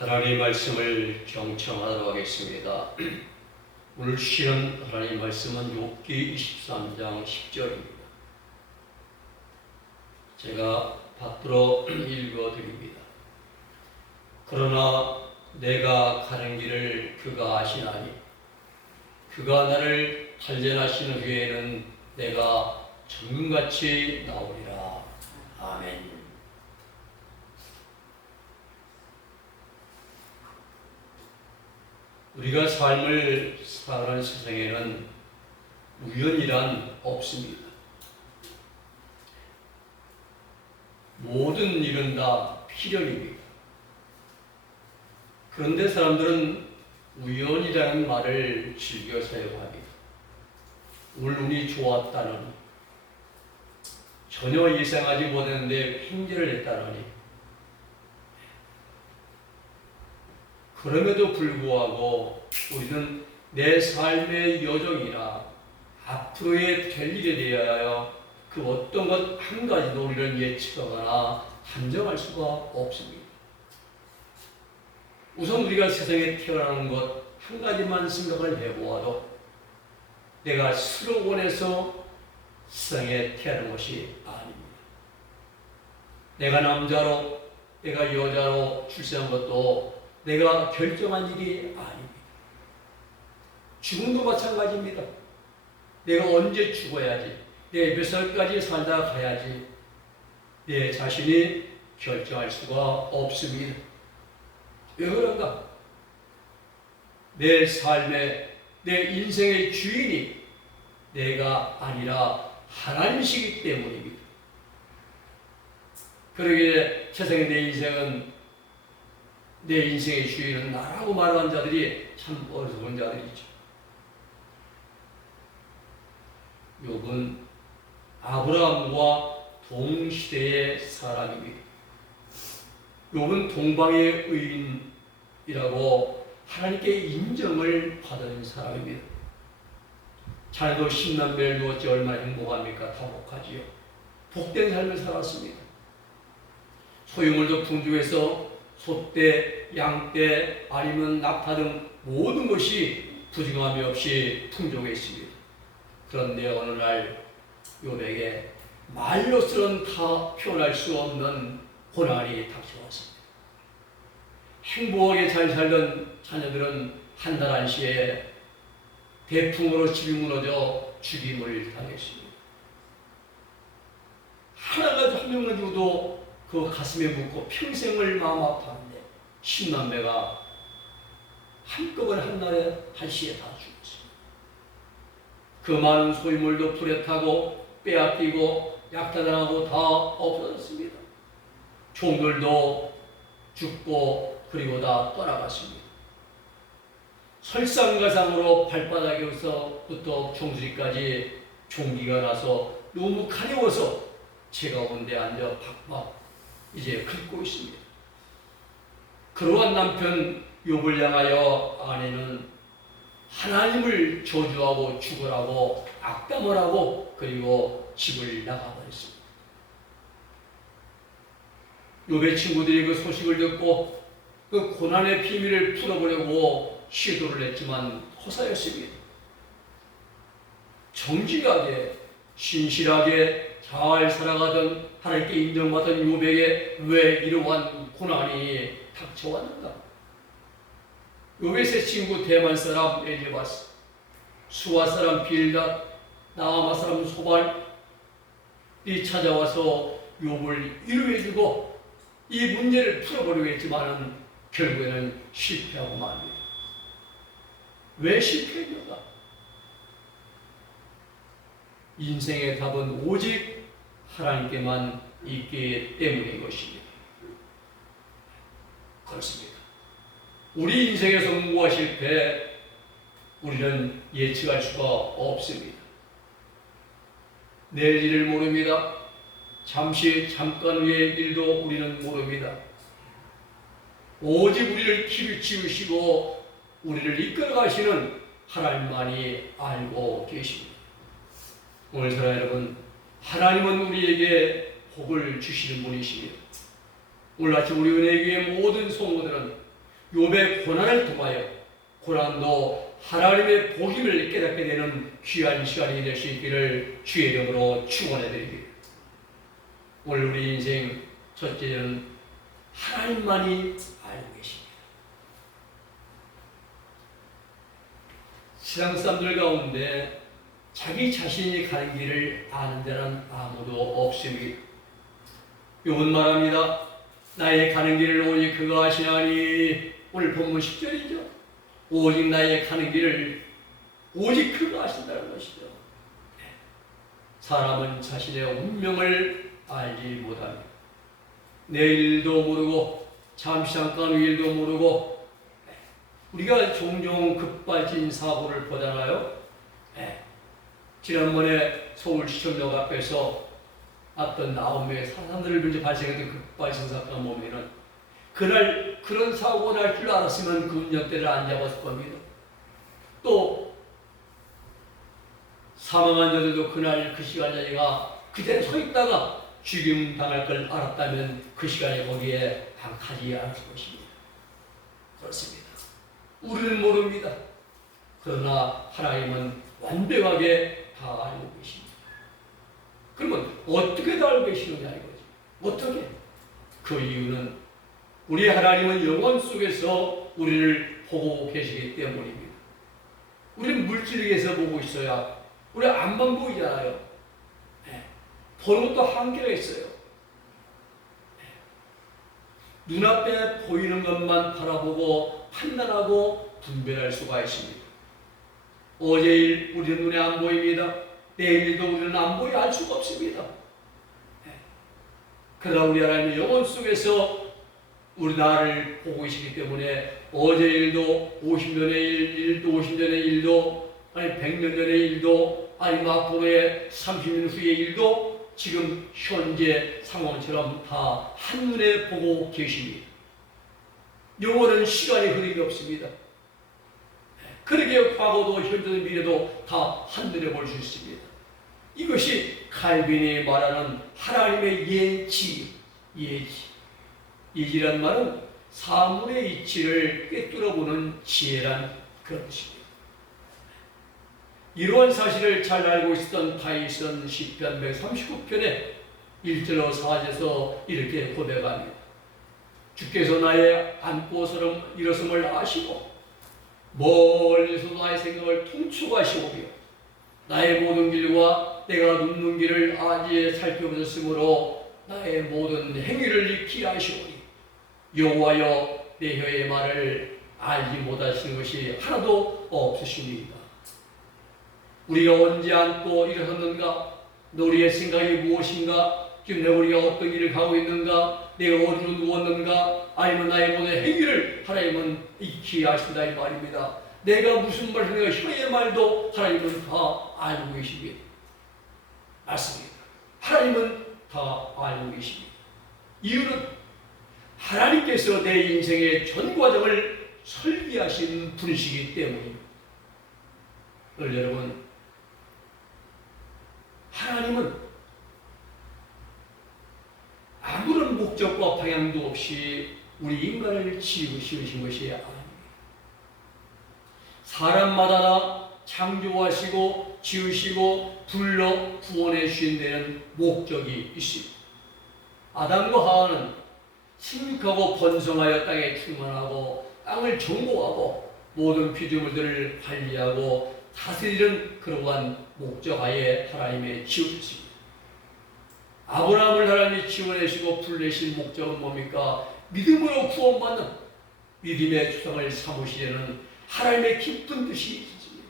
하나님 말씀을 경청하도록 하겠습니다. 오늘 주시는 하나님 말씀은 욥기 23장 10절입니다. 제가 받들어 읽어드립니다. 그러나 내가 가는 길을 그가 아시나니 그가 나를 단련하신 후에는 내가 정금같이 나오리라. 아멘. 우리가 삶을 살아가는 세상에는 우연이란 없습니다. 모든 일은 다 필연입니다. 그런데 사람들은 우연이라는 말을 즐겨 사용합니다. 오늘 운이 좋았다느니, 전혀 예상하지 못했는데 핑계를 냈다느니, 그럼에도 불구하고 우리는 내 삶의 여정이나 앞으로의 될 일에 대하여 그 어떤 것 한 가지도 우리를 예측하거나 단정할 수가 없습니다. 우선 우리가 세상에 태어나는 것 한 가지만 생각을 해보아도 내가 스스로 원해서 세상에 태어난 것이 아닙니다. 내가 남자로, 내가 여자로 출생한 것도 내가 결정한 일이 아닙니다. 죽음도 마찬가지입니다. 내가 언제 죽어야지, 내가 몇 살까지 살다 가야지 내 자신이 결정할 수가 없습니다. 왜 그런가? 내 삶의, 내 인생의 주인이 내가 아니라 하나님이시기 때문입니다. 그러기에 세상의 내 인생의 주인은 나라고 말하는 자들이 참 어리석은 자들이죠. 욥은 아브라함과 동시대의 사람입니다. 욥은 동방의 의인이라고 하나님께 인정을 받은 사람입니다. 자녀도 10남매를 두었지 얼마나 행복합니까? 다복하지요. 복된 삶을 살았습니다. 소유물도 풍족해서 소떼, 양떼, 아니면 낙타 등 모든 것이 부정함이 없이 풍족했습니다. 그런데 어느 날 욥에게 말로서는 다 표현할 수 없는 고난이 닥쳐왔습니다. 행복하게 잘 살던 자녀들은 한 달 안시에 대풍으로 집이 무너져 죽임을 당했습니다. 한 명만 죽어도 그 가슴에 묻고 평생을 마음 아파하는데 10남매가 한꺼번에 한날에 한시에 다 죽었습니다. 그 많은 소유물도 불에 타고 빼앗기고 약탈당하고 다 없어졌습니다. 종들도 죽고 그리고 다 떠나갔습니다. 설상가상으로 발바닥에서부터 종소리까지 종기가 나서 너무 가려워서 제가 온데 앉아 박박 이제 긁고 있습니다. 그러한 남편 욥을 향하여 아내는 하나님을 저주하고 죽으라고 악담을 하고 그리고 집을 나가버렸습니다. 욥의 친구들이 그 소식을 듣고 그 고난의 비밀을 풀어보려고 시도를 했지만 허사였습니다. 정직하게 신실하게 잘 살아가던 하나님께 인정받은 욥에게 왜 이러한 고난이 닥쳐왔는가? 욥의 세 친구 대만 사람 엘리바스, 수아 사람 빌닷, 나아마 사람 소발이 찾아와서 욥을 위로해주고 이 문제를 풀어보려고 했지만 결국에는 실패하고 맙니다. 왜 실패했는가? 인생의 답은 오직 하나님께만 있기 때문인 것입니다. 그렇습니다. 우리 인생의 성공과 실패 우리는 예측할 수가 없습니다. 내일 일을 모릅니다. 잠깐 후의 일도 우리는 모릅니다. 오직 우리를 키우시고 우리를 이끌어 가시는 하나님만이 알고 계십니다. 오늘 사랑 여러분, 하나님은 우리에게 복을 주시는 분이십니다. 오늘 아침 우리 은혜교회 모든 성도들은 욥의 고난을 통하여 고난도 하나님의 복임을 깨닫게 되는 귀한 시간이 될 수 있기를 주의 이름으로 축원해 드립니다. 오늘 우리 인생 첫째는 하나님만이 알고 계십니다. 세상 사람들 가운데 자기 자신이 가는 길을 아는 자는 아무도 없습니다. 욥은 말합니다. 나의 가는 길을 오직 그가 아시나니. 오늘 본문 10절이죠. 오직 나의 가는 길을 오직 그가 아신다는 것이죠. 사람은 자신의 운명을 알지 못합니다. 내일도 모르고 잠시 잠깐 일도 모르고 우리가 종종 급발진 사고를 보잖아요. 지난번에 서울시청역 앞에서 어떤 9명의 사람들을 먼저 발생했던 급발진 사건 보면은 그날 그런 사고가 날 줄 알았으면 그 운전대를 안 잡았을 겁니다. 또 사망한 자들도 그날 그 시간자리가 그대로 서 있다가 죽임 당할 걸 알았다면 그 시간에 거기에 가지 않았을 것입니다. 그렇습니다. 우리는 모릅니다. 그러나 하나님은 완벽하게 다 알고 계십니다. 그러면 어떻게 다 알고 계시느냐 이거죠. 어떻게? 그 이유는 우리 하나님은 영원 속에서 우리를 보고 계시기 때문입니다. 우리는 물질에서 보고 있어야 우리 앞만 보이잖아요. 보는 것도 한계가 있어요. 눈앞에 보이는 것만 바라보고 판단하고 분별할 수가 있습니다. 어제 일 우리는 눈에 안 보입니다. 내일 일도 우리는 안 보여 알 수가 없습니다. 그러나 우리 하나님은 영원 속에서 우리 나를 보고 계시기 때문에 어제 일도 50년의 일도 50년의 일도 아니 100년 전의 일도 아니 앞으로의 30년 후의 일도 지금 현재 상황처럼 다 한눈에 보고 계십니다. 영원한 시간이 흐름이 없습니다. 그러게 과거도 현재도 미래도 다 한눈에 볼 수 있습니다. 이것이 칼빈이 말하는 하나님의 예지. 예지란 말은 사물의 이치를 꿰뚫어보는 지혜란 그런 뜻입니다. 이러한 사실을 잘 알고 있었던 다윗은 시편 139편에 1절로 4절에서 이렇게 고백합니다. 주께서 나의 앉고 일어섬을 아시고 멀리서 나의 생각을 통촉하시오며 나의 모든 길과 내가 눕는 길을 아지에 살펴보셨으므로 나의 모든 행위를 익히 아시오니 여호와여 내 혀의 말을 알지 못하시는 것이 하나도 없으십니다. 우리가 언제 앉고 일어섰는가? 우리의 생각이 무엇인가? 지금 우리가 어떤 일을 하고 있는가? 내가 어디로 누웠는가? 아니면 나의 모든 행위를 하나님은 익히 아신다 이 말입니다. 내가 무슨 말을 하는가? 혀의 말도 하나님은 다 알고 계십니다. 맞습니다. 하나님은 다 알고 계십니다. 이유는 하나님께서 내 인생의 전 과정을 설계하신 분이시기 때문입니다. 여러분, 하나님은 아무런 목적과 방향도 없이 우리 인간을 지으신 것이 아닙니다. 사람마다 창조하시고 지으시고 불러 구원해 주신 데는 목적이 있습니다. 아담과 하와는 생육하고 번성하여 땅에 충만하고 땅을 정복하고 모든 피조물들을 관리하고 다스리는 그러한 목적하에 하나님의 지으셨습니다. 아브라함을 하나님이 지원하시고 불내신 목적은 뭡니까? 믿음으로 구원받는 믿음의 초상을 삼으시려는 하나님의 깊은 뜻이 있습니다.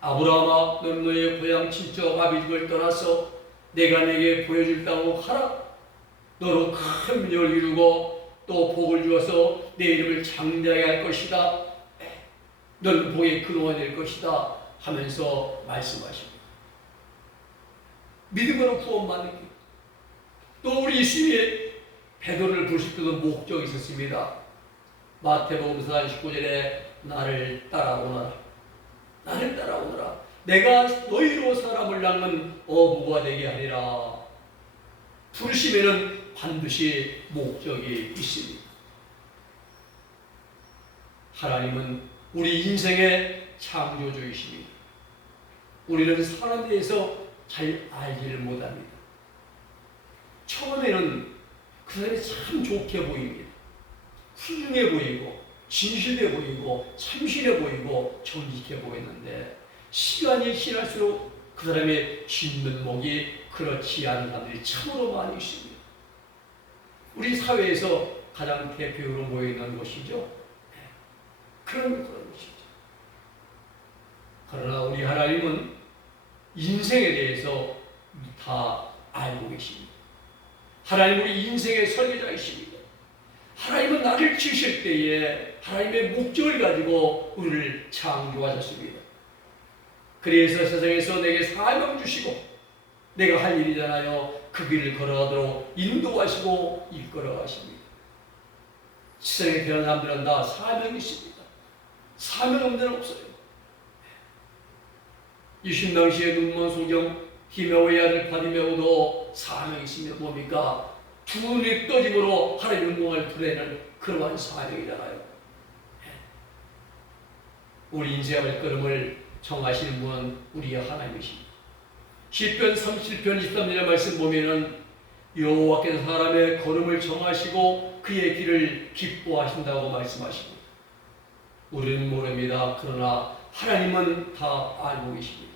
아브라함아, 넌 너의 고향 친척 아비집을 떠나서 내가 내게 보여줄 땅으로 가라. 너로 큰 민족을 이루고 또 복을 주어서 내 이름을 장대하게 할 것이다. 넌 복의 근원이 될 것이다 하면서 말씀하십니다. 믿음으로 구원받는 길. 또 우리 예수님의 베드로를 부르실 때도 목적이 있었습니다. 마태복음 4장 19절에 나를 따라오너라. 나를 따라오너라. 내가 너희로 사람을 낳는 어부가 되게 하리라. 부르심에는 반드시 목적이 있습니다. 하나님은 우리 인생의 창조주이십니다. 우리는 사람에 대해서 잘 알지를 못합니다. 처음에는 그 사람이 참 좋게 보입니다. 훌륭해 보이고 진실해 보이고 참신해 보이고 정직해 보이는데 시간이 지날수록 그 사람의 짓는 목이 그렇지 않은 사람들이 참으로 많이 있습니다. 우리 사회에서 가장 대표로 모여있는 곳이죠. 그런 것이죠. 그러나 우리 하나님은 인생에 대해서 다 알고 계십니다. 하나님은 우리 인생의 설계자이십니다. 하나님은 나를 지으실 때에 하나님의 목적을 가지고 우리를 창조하셨습니다. 그래서 세상에서 내게 사명 주시고 내가 할 일이잖아요. 그 길을 걸어가도록 인도하시고 이끌어가십니다. 세상에 태어난 사람들은 다 사명이 있습니다. 사명 없는 데는 없어요. 유신 당시에 눈먼 소경 디메오의 아들 바디메오도 사명이 있습니다. 뭡니까? 두 눈이 떠짐으로 하나님의 영광을 드러내는 그러한 사명이잖아요. 우리 인생의 발걸음을 정하시는 분은 우리 하나님이십니다. 시편 37편 23절의 말씀 보면은 여호와께서 사람의 걸음을 정하시고 그의 길을 기뻐하신다고 말씀하십니다. 우리는 모릅니다. 그러나 하나님은 다 알고 계십니다.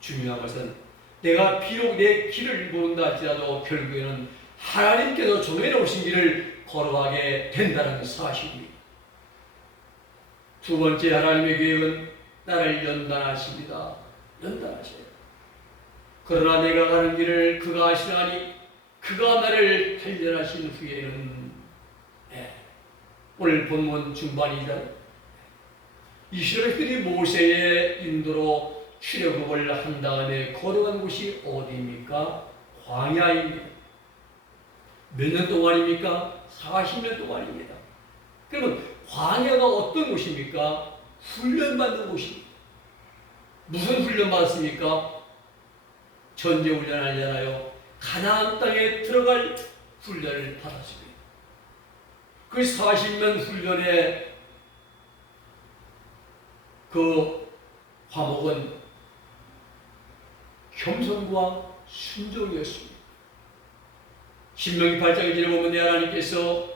중요한 것은 내가 비록 내 길을 모른다 할지라도 결국에는 하나님께서 정해놓으신 길을 걸어가게 된다는 사실입니다. 두 번째, 하나님의 계획은 나를 연단하십니다. 연단하셔요. 그러나 내가 가는 길을 그가 아시나니 그가 나를 단련하신 후에는 오늘 본문 중반이다. 이스라엘들이 모세의 인도로 출애굽을 한 다음에 걸어간 곳이 어디입니까? 광야입니다. 몇 년 동안입니까? 40년 동안입니다. 그러면 광야가 어떤 곳입니까? 훈련받는 곳입니다. 무슨 훈련 받았습니까? 전제 훈련 아니잖아요. 가나안 땅에 들어갈 훈련을 받았습니다. 그 40년 훈련의 그 과목은 겸손과 순종이었습니다. 신명기 8장에 지나보면 내 하나님께서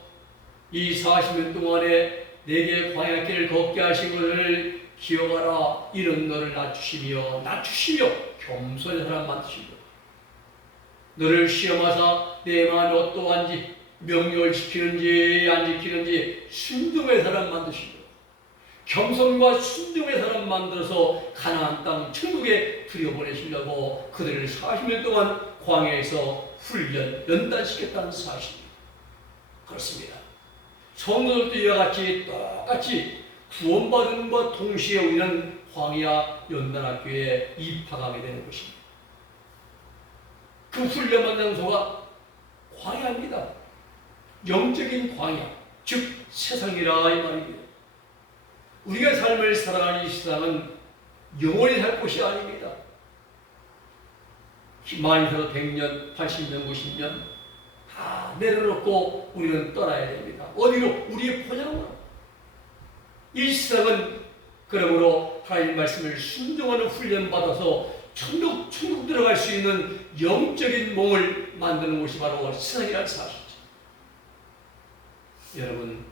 이 40년 동안에 내게 광야길을 걷게 하신 것을 기억하라. 이런 너를 낮추시며 겸손한 사람 만드시고 너를 시험하사 내 마음이 어떠한지 명령을 지키는지 안 지키는지 순종의 사람 만드시고 겸손과 순종의 사람 만들어서 가나안 땅 천국에 들여보내시려고 그들을 40년 동안 광야에서 훈련, 연단시켰다는 사실입니다. 그렇습니다. 성도들도 이와 같이 똑같이 구원받음과 동시에 우리는 광야 연단학교에 입학하게 되는 것입니다. 그 훈련받는 장소가 광야입니다. 영적인 광야, 즉 세상이라 이 말입니다. 우리가 삶을 살아가는 이 세상은 영원히 살 곳이 아닙니다. 많이 살아 100년, 80년, 90년 다 내려놓고 우리는 떠나야 됩니다. 어디로? 우리의 본향으로. 이 세상은 그러므로 하나님 말씀을 순종하는 훈련 받아서 천국 들어갈 수 있는 영적인 몸을 만드는 곳이 바로 세상이라는 사실이죠. 여러분,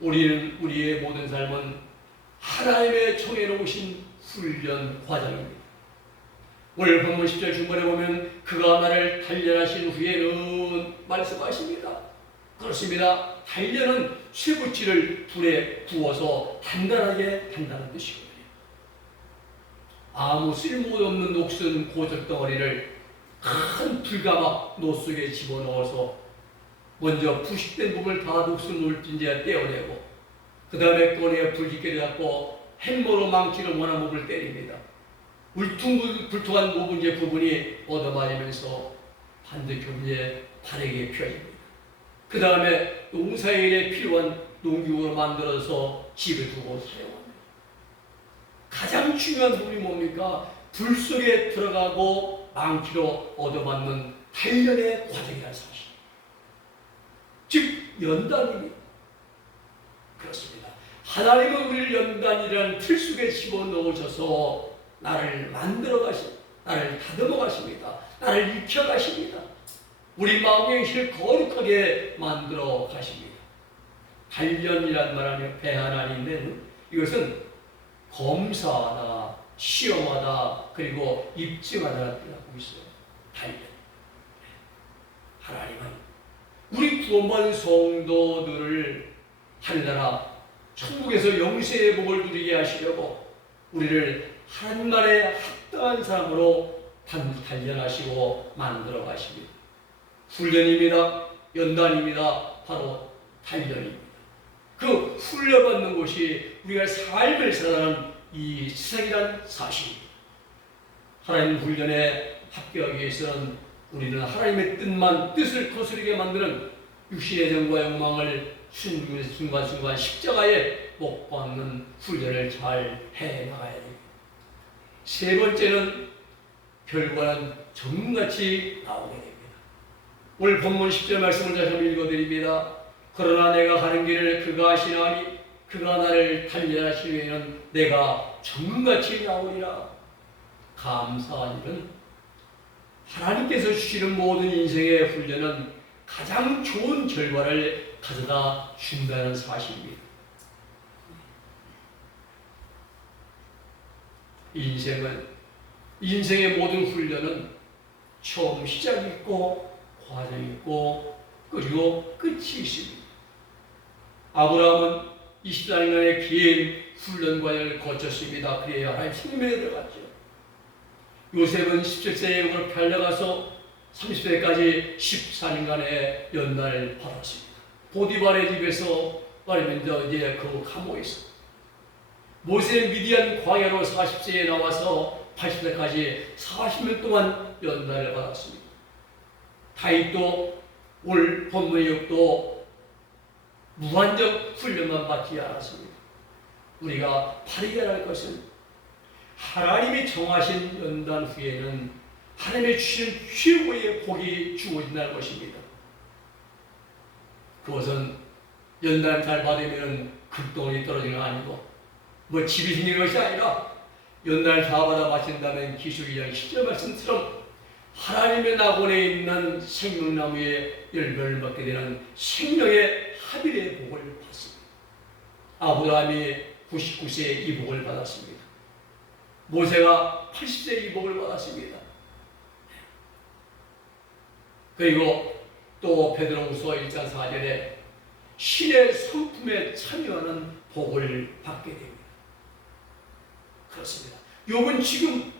우리는 우리의 모든 삶은 하나님의 정해놓으신 훈련 과정입니다. 오늘 본문 10절 중반에 보면 그가 나를 단련하신 후에는 말씀하십니다. 그렇습니다. 단련은 쇠붙이를 불에 구워서 단단하게 한다는 뜻이거든요. 아무 쓸모없는 녹슨 고적덩어리를 큰 불가막 노 속에 집어넣어서 먼저 부식된 부분을 다 녹슨 물진지에 떼어내고 그 다음에 꺼내 불짓게 해갖고 햄머로 망치로 원한 부분을 때립니다. 울퉁불퉁한 부분이 얻어맞으면서 반대쪽에 바르게 펴집니다. 그 다음에 농사일에 필요한 농기구로 만들어서 집에 두고 사용합니다. 가장 중요한 부분이 뭡니까? 불 속에 들어가고 망치로 얻어맞는 단련의 과정이라는 사실. 즉 연단입니다. 그렇습니다. 하나님은 우리를 연단이라는 틀 속에 집어넣으셔서 나를 만들어 가십니다. 나를 다듬어 가십니다. 나를 익혀 가십니다. 우리 마음의 행실을 거룩하게 만들어 가십니다. 단련이란 말하면 배 하나님은 이것은 검사하다, 시험하다, 그리고 입증하다는 뜻을 하고 있어요. 단련. 하나님은 우리 구원받은 성도들을 하늘나라 천국에서 영생의 복을 누리게 하시려고 우리를 하나님 나라에 합당한 사람으로 단련하시고 만들어 가십니다. 훈련입니다. 연단입니다. 바로 단련입니다. 그 훈련받는 곳이 우리가 삶을 살아가는 이 세상이란 사실입니다. 하나님 훈련에 합격하기 위해서는 우리는 하나님의 뜻을 거스르게 만드는 육신의 정과 욕망을 순간순간 십자가에 못 박는 훈련을 잘 해나가야 됩니다. 세 번째는 결과는 정같이 나오게 됩니다. 오늘 본문 10절 말씀을 다시 한번 읽어드립니다. 그러나 내가 가는 길을 그가 아시나니 그가 나를 단련하시려면 내가 정같이 나오리라. 감사한 일은 하나님께서 주시는 모든 인생의 훈련은 가장 좋은 결과를 가져다 준다는 사실입니다. 인생의 모든 훈련은 처음 시작이 있고 과정이 있고 그리고 끝이 있습니다. 아브라함은 24년간의 긴 훈련 과정을 거쳤습니다. 그래야 하나님 생명에 들어갔죠. 요셉은 17세에 영으로 팔려가서 30세까지 14년간의 연단을 받았습니다. 보디발의 집에서 말하면 이제 그 감옥에서 모세는 미디안 광야로 40세에 나와서 80세까지 40년 동안 연단을 받았습니다. 다윗도 오늘 본문의 역도 무한정 훈련만 받지 않았습니다. 우리가 바르게 할 것은 하나님이 정하신 연단 후에는 하나님의 주신 최고의 복이 주어진다는 것입니다. 그것은 연단 잘 받으면 금덩어리 떨어지는 거 아니고 뭐 집이 생기는 것이 아니라 연단을 다 받아 마친다면 기술이랑 시절 말씀처럼 하나님의 낙원에 있는 생명나무의 열매를 먹게 되는 생명의 하늘의 복을 받습니다. 아브라함이 99세에 이 복을 받았습니다. 모세가 80세에 이 복을 받았습니다. 그리고 또 베드로후서 1장 4절에 신의 성품에 참여하는 복을 받게 됩니다. 그렇습니다. 욥은 지금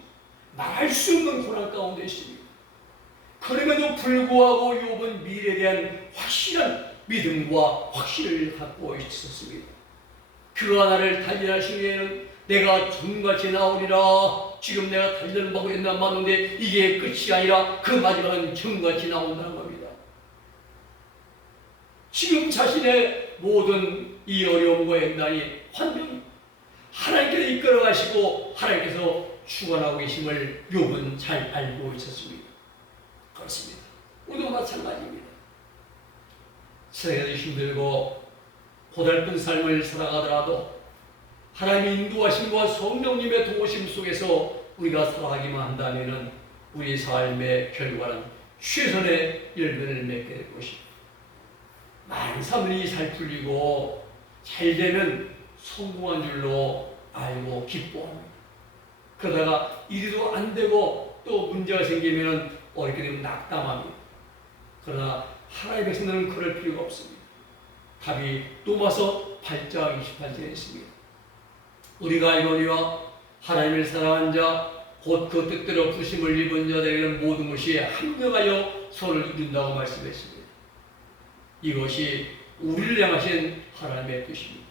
말할 수 없는 고난 가운데 있습니다. 그럼에도 불구하고 욥은 미래에 대한 확실한 믿음과 확신을 갖고 있었습니다. 그가 나를 단련하시기 위해는 내가 정같이 나오리라. 지금 내가 단련받고 있는 마는데 이게 끝이 아니라 그 마지막은 정같이 나온다는 겁니다. 지금 자신의 모든 이 어려움과 연단이 환경이 하나님께서 이끌어 가시고 하나님께서 주관하고 계심을 욥은 잘 알고 있었습니다. 그렇습니다. 우리도 마찬가지입니다. 세상에서 힘들고 고달픈 삶을 살아가더라도 하나님의 인도하심과 성령님의 도우심 속에서 우리가 살아가기만 한다면 우리 삶의 결과는 최선의 열매를 맺게 될 것입니다. 많은 사람들이 잘 풀리고 잘 되면 성공한 줄로 알고 기뻐합니다. 그러다가 이리도 안 되고 또 문제가 생기면 어렵게 되면 낙담합니다. 그러나 하나님의 백성들은 그럴 필요가 없습니다. 답이 로마서 8장 28절에 있습니다. 우리가 알거니와 하나님을 사랑한 자 곧 그 뜻대로 부심을 입은 자들에게는 모든 것이 합력하여 선을 이룬다고 말씀했습니다. 이것이 우리를 향하신 하나님의 뜻입니다.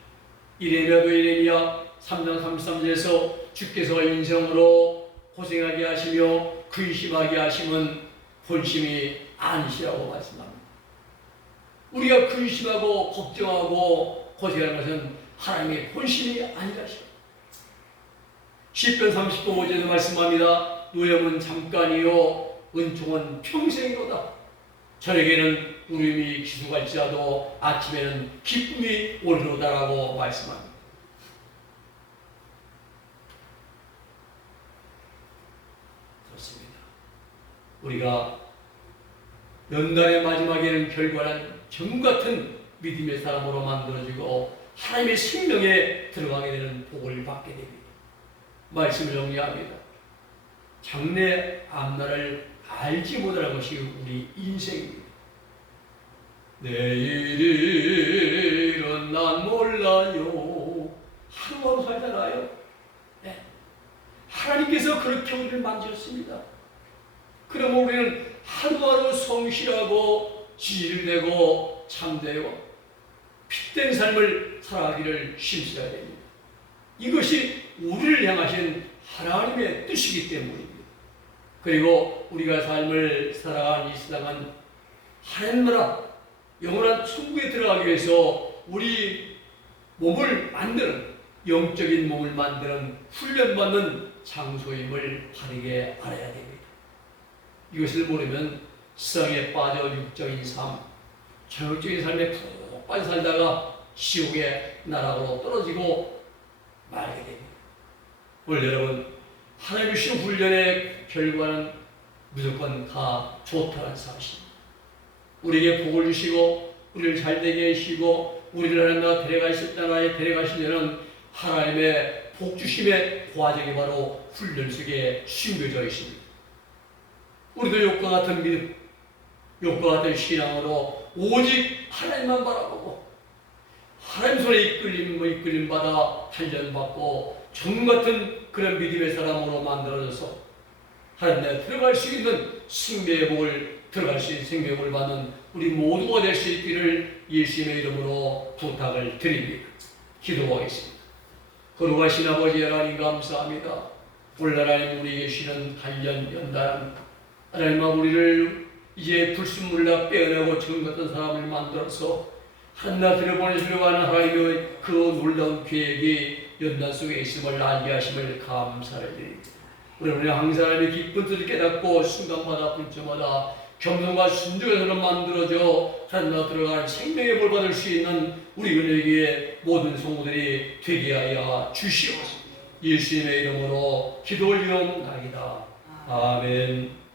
이레미야도 이레미야 3장 33절에서 주께서 인생으로 고생하게 하시며 근심하게 하심은 본심이 아니시라고 말씀합니다. 우리가 근심하고 걱정하고 고생하는 것은 하나님의 본심이 아니라시오. 시편 30편 5절에도 말씀합니다. 노염은 잠깐이요 은총은 평생이로다. 저녁에는 울음이 기수갈지라도 아침에는 기쁨이 오리로다라고 말씀합니다. 그렇습니다. 우리가 연단의 마지막에는 결과는 정같은 믿음의 사람으로 만들어지고 하나님의 생명에 들어가게 되는 복을 받게 됩니다. 말씀을 정리합니다. 장래 앞날을 알지 못하는 것이 우리 인생입니다. 내일은 난 몰라요. 하루하루 살잖아요. 네. 하나님께서 그렇게 우리를 만드셨습니다. 그러면 우리는 하루하루 성실하고 지질되고 참되고 핏된 삶을 살아가기를 힘써야 됩니다. 이것이 우리를 향하신 하나님의 뜻이기 때문입니다. 그리고 우리가 삶을 살아가는 이 세상은 하나님 나라 영원한 천국에 들어가기 위해서 우리 몸을 만드는 영적인 몸을 만드는 훈련받는 장소임을 바르게 알아야 됩니다. 이것을 모르면 세상에 빠져 육적인 삶, 정욕적인 삶에 푹 빠져 살다가 지옥의 나락으로 떨어지고 말게 됩니다. 오늘 여러분, 하나님 주신 훈련의 결과는 무조건 다 좋다는 사실입니다. 우리에게 복을 주시고 우리를 잘되게 하시고 우리를 하나님 나라 나라에 데려가시려는 하나님의 복 주심의 과정이 바로 훈련 속에 숨겨져 있습니다. 우리도 욕과 같은 믿음, 욕과 같은 신앙으로 오직 하나님만 바라보고 하나님 손에 이끌림 받아 단련받고 정 같은 그런 믿음의 사람으로 만들어져서 하나님 나라에 들어갈 수 있는 생명의 복을 들어갈 수 있는 생명의 복을 받는 우리 모두가 될 수 있기를 예수님의 이름으로 부탁을 드립니다. 기도하겠습니다. 거룩하신 아버지 하나님 감사합니다. 오늘 하나님 우리에게 주시는 단련 연단 하나님 우리를 이제 불순물나 빼어내고 정 같은 사람을 만들어서 하나님 들여보내시려고 하는 하나님의 그 놀라운 계획이 연단 속에 있음을 알게 하심을 감사를 드립니다. 우리는 항상 하나님의 기쁜 뜻을 깨닫고 순간마다 분초마다 겸손과 순종으로 만들어져 하나님 들어가는 생명의 볼 받을 수 있는 우리 은혜에게 모든 성도들이 되게 하여 주시옵소서. 예수님의 이름으로 기도 올리옵나이다. 아멘.